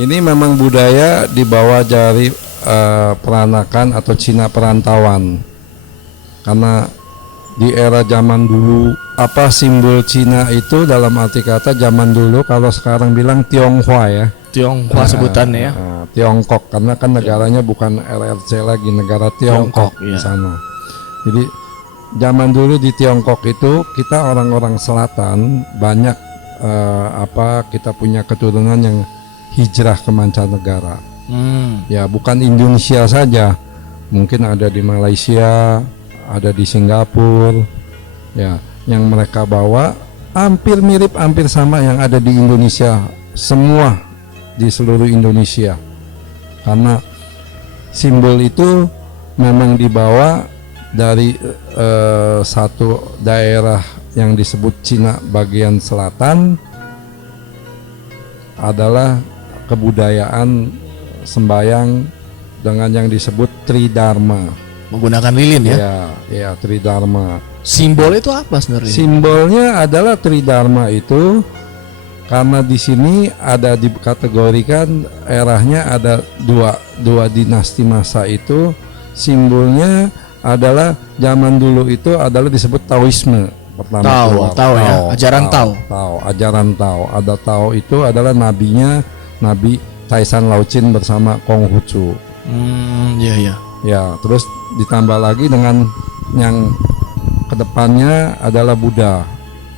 Ini memang budaya dibawa dari peranakan atau Cina perantauan. Karena di era zaman dulu, apa simbol Cina itu dalam arti kata zaman dulu, kalau sekarang bilang Tionghoa ya. Tionghoa sebutannya ya. Tiongkok, karena kan negaranya bukan RRC lagi, negara Tiongkok di sana. Jadi zaman dulu di Tiongkok itu kita orang-orang selatan banyak kita punya keturunan yang hijrah ke mancanegara. Ya bukan Indonesia saja, mungkin ada di Malaysia, ada di Singapura, ya yang mereka bawa hampir mirip, hampir sama yang ada di Indonesia, semua di seluruh Indonesia. Karena simbol itu memang dibawa dari satu daerah yang disebut Cina bagian selatan, adalah kebudayaan sembayang dengan yang disebut Tridharma. Menggunakan lilin ya? Ya Tridharma. Simbol itu apa sebenarnya? Simbolnya adalah Tridharma itu karena di sini ada dikategorikan eranya ada dua dinasti masa itu. Simbolnya adalah zaman dulu itu adalah disebut Taoisme. Pertama Tao ya, ajaran Tao. Ajaran Tao. Ada Tao itu adalah nabinya Nabi Taisan Lauchin bersama Konghucu. Iya. Ya, terus ditambah lagi dengan yang kedepannya adalah Buddha.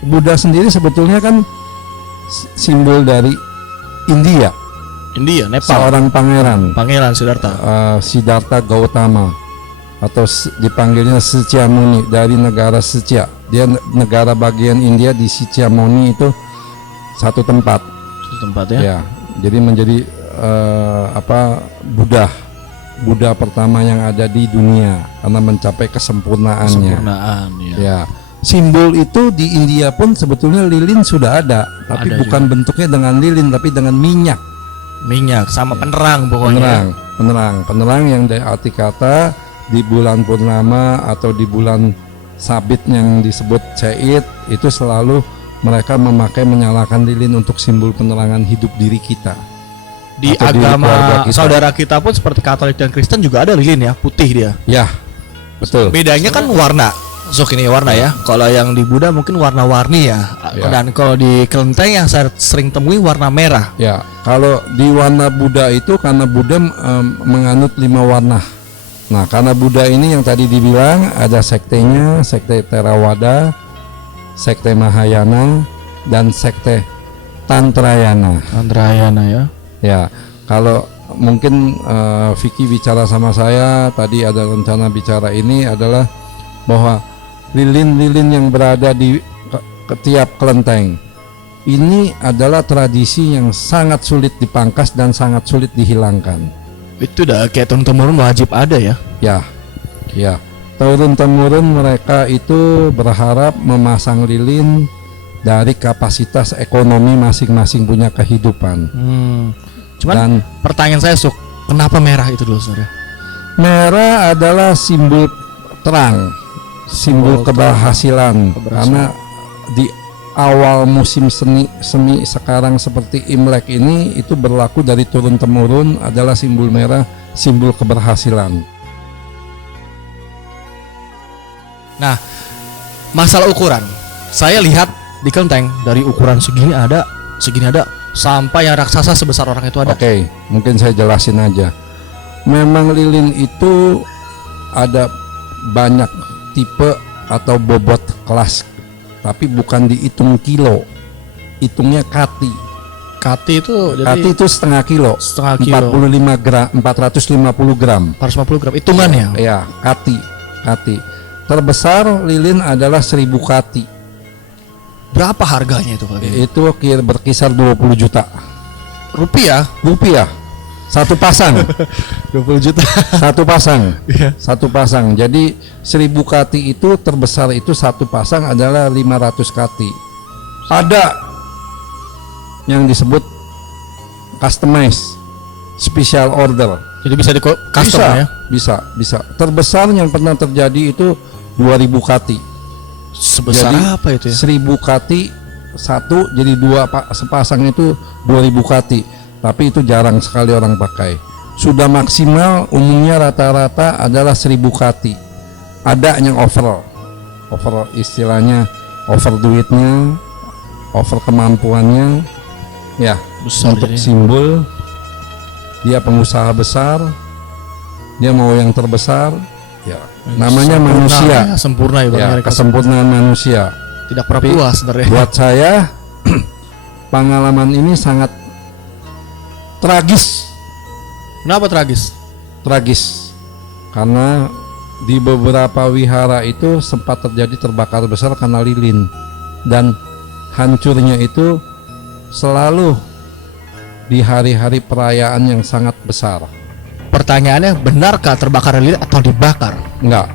Buddha sendiri sebetulnya kan simbol dari India, Nepal. Seorang pangeran Siddhartha. Siddhartha Gautama, atau dipanggilnya Sityamuni, dari negara Sitya. Dia negara bagian India di Sityamuni itu satu tempat ya. Ya, jadi menjadi Buddha pertama yang ada di dunia karena mencapai kesempurnaannya. Ya. Simbol itu di India pun sebetulnya lilin sudah ada, tapi bukan juga bentuknya dengan lilin, tapi dengan minyak sama penerang pokoknya. Penerang yang dari arti kata di bulan purnama atau di bulan sabit yang disebut Cait, itu selalu mereka menyalakan lilin untuk simbol penerangan hidup diri kita. Di agama saudara kita pun seperti Katolik dan Kristen juga ada lilin ya, putih dia. Ya, betul. Bedanya kan warna. Ini warna ya. Kalau yang di Buddha mungkin warna-warni ya. Dan kalau di kelenteng yang saya sering temui warna merah. Ya, kalau di warna Buddha itu karena Buddha menganut 5 warna. Nah, karena Buddha ini yang tadi dibilang ada sektenya, sekte Theravada, sekte Mahayana, dan sekte Tantrayana ya. Ya, kalau mungkin Vicky bicara sama saya tadi, ada rencana bicara ini adalah bahwa lilin-lilin yang berada di tiap kelenteng ini adalah tradisi yang sangat sulit dipangkas dan sangat sulit dihilangkan. Itu udah kayak turun-temurun wajib ada ya? Ya. Turun-temurun mereka itu berharap memasang lilin dari kapasitas ekonomi masing-masing punya kehidupan. Cuman dan pertanyaan saya, kenapa merah itu dulu sebenarnya? Merah adalah simbol terang, simbol keberhasilan. Karena di awal musim semi sekarang seperti Imlek ini itu berlaku dari turun temurun, adalah simbol merah, simbol keberhasilan. Nah, masalah ukuran, saya lihat di kelenteng dari ukuran segini ada sampai yang raksasa sebesar orang itu ada. Oke, mungkin saya jelasin aja. Memang lilin itu ada banyak tipe atau bobot kelas, tapi bukan dihitung kilo, hitungnya kati. Kati itu setengah kilo. 45 gram, 450 gram. 450 gram hitungannya. Ya, kati. Terbesar lilin adalah 1000 kati. Berapa harganya itu Pak? Itu berkisar 20 juta. Rupiah. Satu pasang. 20 juta. Satu pasang. Jadi 1000 kati itu terbesar itu satu pasang adalah 500 kati. Ada yang disebut customized special order. Jadi bisa di custom ya? Bisa. Terbesar yang pernah terjadi itu 2000 kati. Sebesar jadi, apa itu ya? 1000 kati satu, jadi dua sepasang itu 2000 kati. tapi itu jarang sekali orang pakai. Sudah maksimal umumnya rata-rata adalah 1.000 kati. Ada yang over istilahnya, over duitnya, over kemampuannya, ya Besar untuk jadi. simbol dia pengusaha besar, dia mau yang terbesar, ya namanya Sempurna, manusia, ya, sempurna ya ibaratnya. kesempurnaan manusia. Tidak pernah Tapi puas sebenarnya. Buat saya pengalaman ini sangat tragis Kenapa tragis? karena di beberapa wihara itu sempat terjadi terbakar besar karena lilin, dan hancurnya itu selalu di hari-hari perayaan yang sangat besar. Pertanyaannya, benarkah terbakar lilin atau dibakar? Enggak,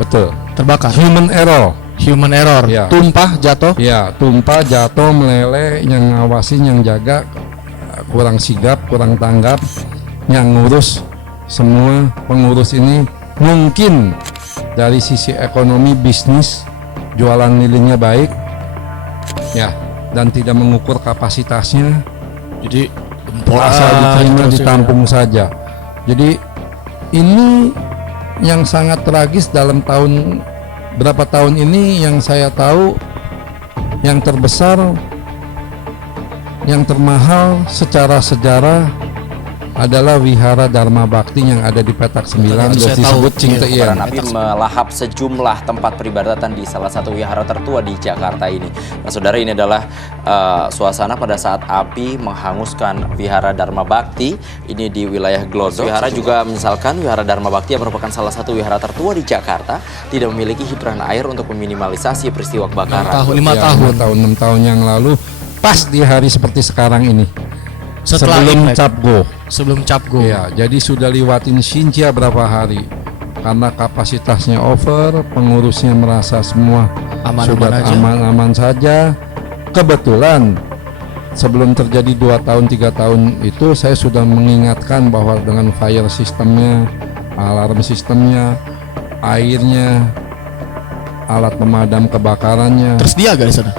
betul, Terbakar. human error. Human error. Ya. Tumpah, jatuh. Ya, tumpah, jatuh, meleleh, yang ngawasin, yang jaga kurang sigap, kurang tanggap, yang ngurus semua pengurus ini mungkin dari sisi ekonomi bisnis jualan lilinnya baik, ya, dan tidak mengukur kapasitasnya, Jadi asal diterima ditampung saja. Jadi ini yang sangat tragis dalam berapa tahun ini yang saya tahu, yang terbesar, yang termahal secara sejarah adalah Wihara Dharma Bakti yang ada di petak 9, Saya disebut tahu, Cingte iya. Ien. Nabi melahap sejumlah tempat peribadatan di salah satu wihara tertua di Jakarta ini. Nah, saudara, ini adalah suasana pada saat api menghanguskan Wihara Dharma Bakti ini di wilayah Glodok. Wihara juga menyesalkan Wihara Dharma Bakti yang merupakan salah satu wihara tertua di Jakarta tidak memiliki hidran air untuk meminimalisasi peristiwa kebakaran. 5 Ya, tahun. 6 tahun yang lalu, pas di hari seperti sekarang ini, Setelah sebelum Imlek. Capgo. Sebelum Capgo. Ya, jadi sudah lewatin Shinja berapa hari, karena kapasitasnya over, pengurusnya merasa semua Aman-aman sudah aja. aman-aman saja. Kebetulan sebelum terjadi 2 tahun 3 tahun itu saya sudah mengingatkan bahwa dengan fire sistemnya, alarm sistemnya, airnya, alat pemadam kebakarannya Tersedia gak di sana?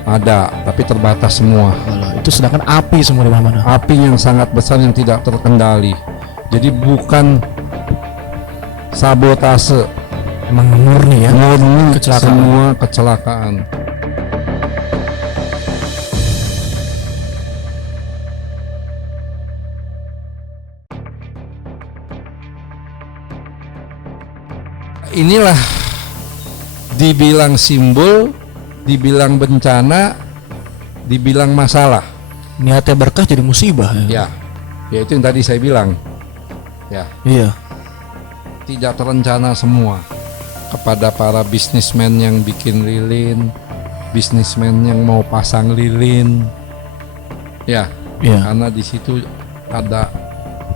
ada, tapi terbatas semua. Walah, itu sedangkan api semua di mana-mana. Api yang sangat besar yang tidak terkendali. Jadi bukan sabotase, Emang murni ya. murni Kecelakaan. semua kecelakaan. Inilah dibilang simbol, dibilang bencana, dibilang masalah. Niatnya berkah jadi musibah ya. Ya itu yang tadi saya bilang. Ya, Iya. tidak terencana semua. Kepada para bisnismen yang bikin lilin, bisnismen yang mau pasang lilin. Ya, Iya. karena di situ ada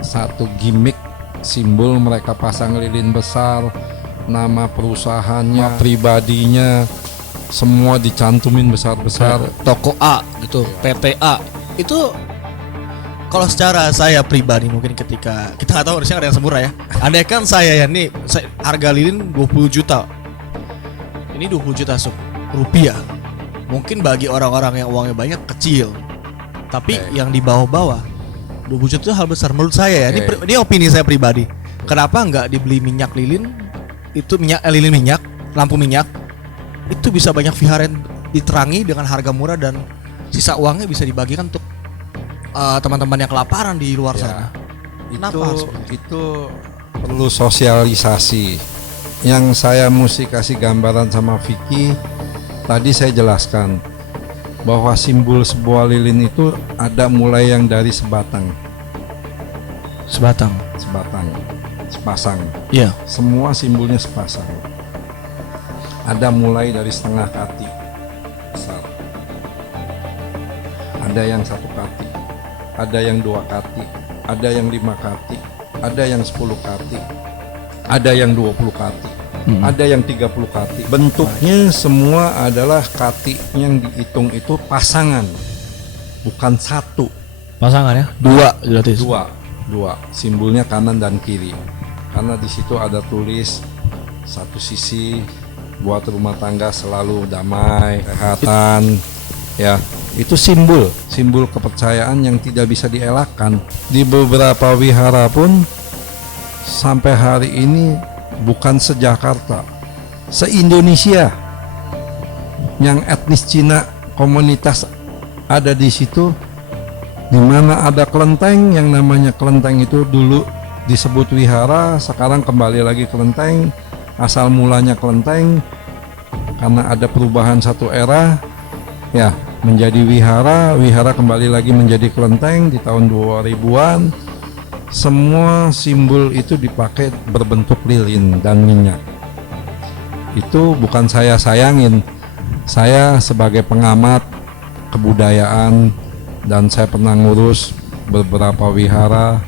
satu gimmick simbol, mereka pasang lilin besar, nama perusahaannya, pribadinya, semua dicantumin besar-besar. Toko A gitu, PT A. Itu kalau secara saya pribadi mungkin ketika kita nggak tahu harusnya ada yang sempurna ya. Andai kan saya ya nih harga lilin 20 juta. Ini 20 juta rupiah. Mungkin bagi orang-orang yang uangnya banyak kecil. Tapi yang di bawah-bawah 20 juta itu hal besar menurut saya ya. Ini opini saya pribadi. Kenapa nggak dibeli minyak lilin? Itu lilin minyak, lampu minyak. Itu bisa banyak vihara yang diterangi dengan harga murah dan sisa uangnya bisa dibagikan untuk teman-teman yang kelaparan di luar sana. Kenapa harus Itu perlu sosialisasi. Yang saya mesti kasih gambaran sama Vicky, tadi saya jelaskan bahwa simbol sebuah lilin itu ada mulai yang dari sebatang, sebatang? sepasang. Iya. Semua simbolnya sepasang. Ada mulai dari setengah kati besar, ada yang 1 kati, ada yang 2 kati, ada yang 5 kati, ada yang 10 kati, ada yang 20 kati, ada yang 30 kati. Bentuknya semua adalah kati yang dihitung itu pasangan, bukan satu. Pasangan ya? Dua berarti. Dua simbolnya kanan dan kiri, karena di situ ada tulis satu sisi buat rumah tangga selalu damai, kesehatan, ya, itu simbol kepercayaan yang tidak bisa dielakkan. Di beberapa wihara pun sampai hari ini bukan se-Jakarta, se-Indonesia yang etnis Cina komunitas ada di situ, di mana ada kelenteng yang namanya kelenteng itu dulu disebut wihara, sekarang kembali lagi kelenteng. Asal mulanya kelenteng karena ada perubahan satu era ya menjadi wihara kembali lagi menjadi kelenteng di tahun 2000-an. Semua simbol itu dipakai berbentuk lilin dan minyak. Itu bukan saya sayangin. Saya sebagai pengamat kebudayaan dan saya pernah ngurus beberapa wihara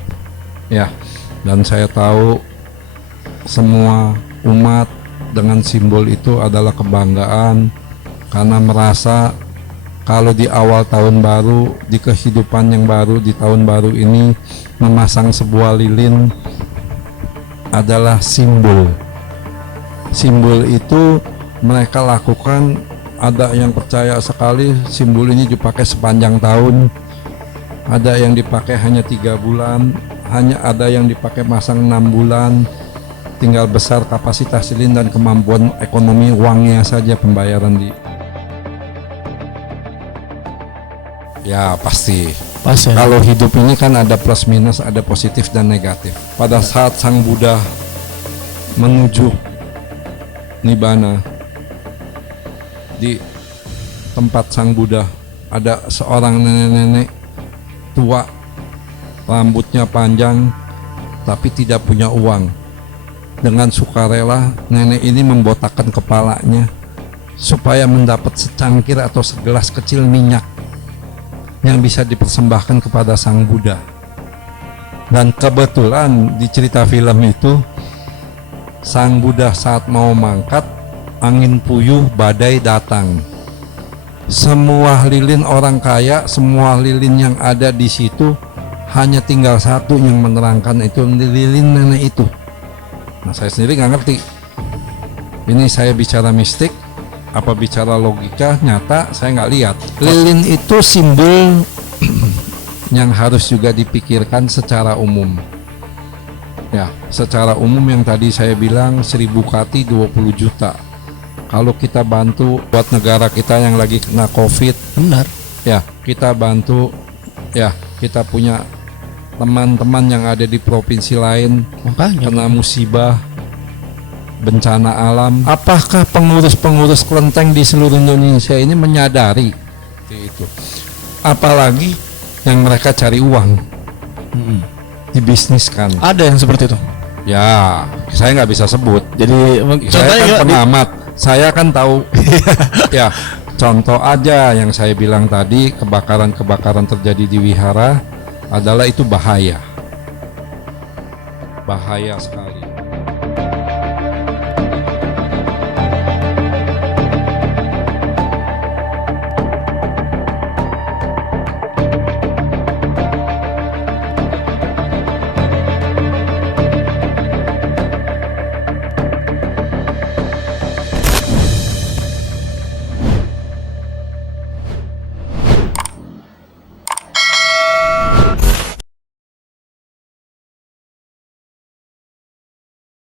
ya, dan saya tahu semua umat dengan simbol itu adalah kebanggaan karena merasa kalau di awal tahun baru, di kehidupan yang baru, di tahun baru ini memasang sebuah lilin adalah simbol. Simbol itu mereka lakukan, ada yang percaya sekali simbol ini dipakai sepanjang tahun, ada yang dipakai hanya 3 bulan, hanya ada yang dipakai masang 6 bulan. Tinggal besar kapasitas lilin dan kemampuan ekonomi uangnya saja pembayaran di. Ya pasti. Ya. Kalau hidup ini kan ada plus minus, ada positif dan negatif. Pada saat Sang Buddha menuju Nibbana, di tempat Sang Buddha ada seorang nenek-nenek tua, rambutnya panjang tapi tidak punya uang. Dengan sukarela nenek ini membotakkan kepalanya supaya mendapat secangkir atau segelas kecil minyak yang bisa dipersembahkan kepada Sang Buddha. Dan kebetulan di cerita film itu Sang Buddha saat mau mangkat, angin puyuh, badai datang. Semua lilin orang kaya, semua lilin yang ada di situ hanya tinggal satu yang menerangkan, itu lilin nenek itu. Nah, saya sendiri nggak ngerti. Ini saya bicara mistik, apa bicara logika nyata, saya nggak lihat. Lilin itu simbol yang harus juga dipikirkan secara umum. Ya, secara umum yang tadi saya bilang 1000 kati 20 juta. Kalau kita bantu buat negara kita yang lagi kena COVID, benar. Ya, kita bantu. Ya, kita punya teman-teman yang ada di provinsi lain kena musibah, bencana alam. Apakah pengurus-pengurus kelenteng di seluruh Indonesia ini menyadari itu? Apalagi yang mereka cari uang, dibisniskan. Ada yang seperti itu. Ya, saya nggak bisa sebut. Jadi saya kan pengamat, saya kan tahu. Ya, contoh aja yang saya bilang tadi, kebakaran terjadi di wihara adalah itu bahaya sekali.